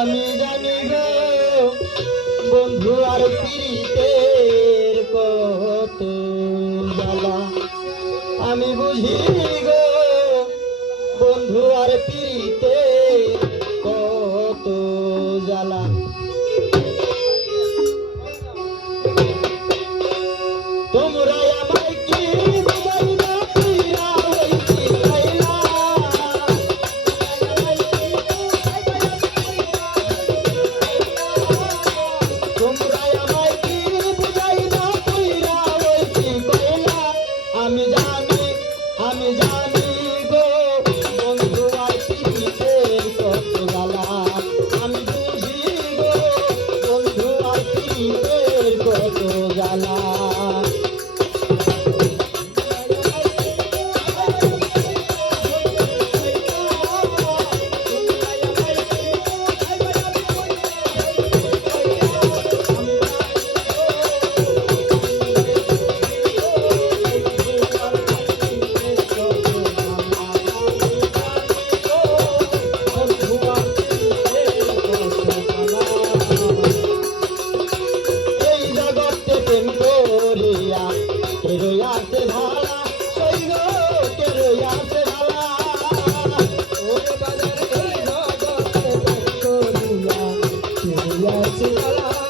আমি জানি বন্ধু আর পীড়িতের কত জ্বালা। আমি বুঝি গো আমি জানি প্রেম করিয়া কেরো আছে ভালা সৈর কেরো আছে ভালা। ওরে বাজার কেরো আছে ভালা।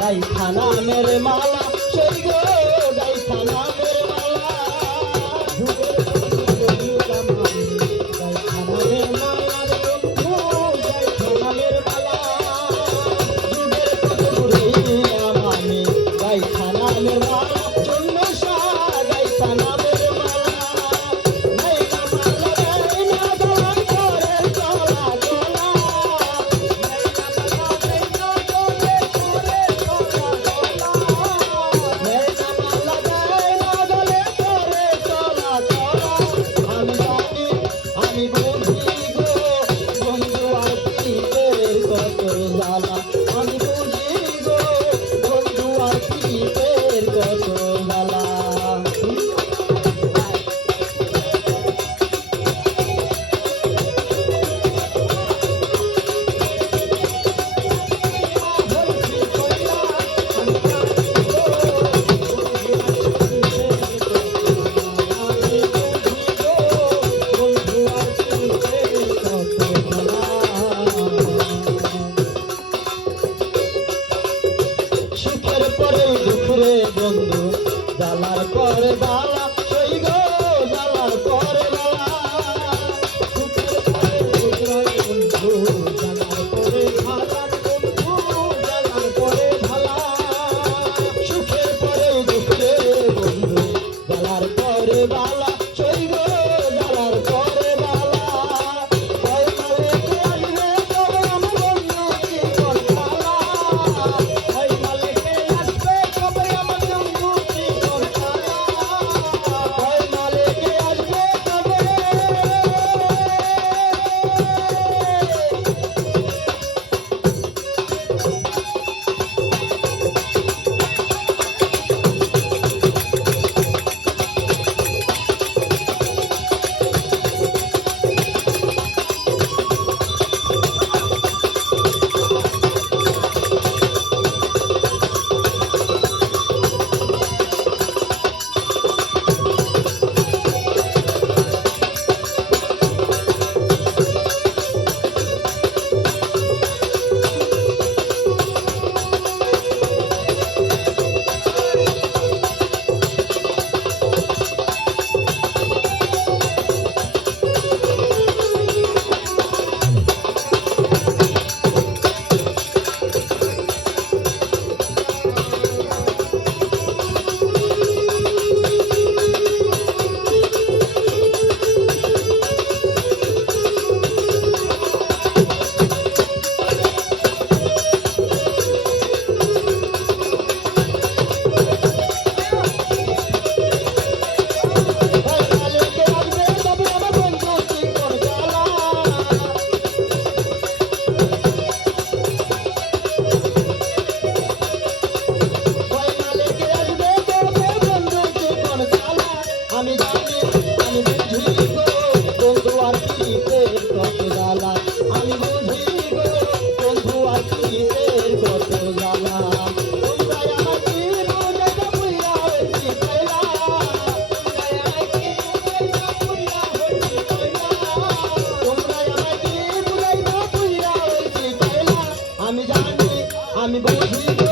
ডাইখা নামের মালা সেই গো ডাইখা পরে দুপুরে বন্ধু জ্বালার করে me, but what's me?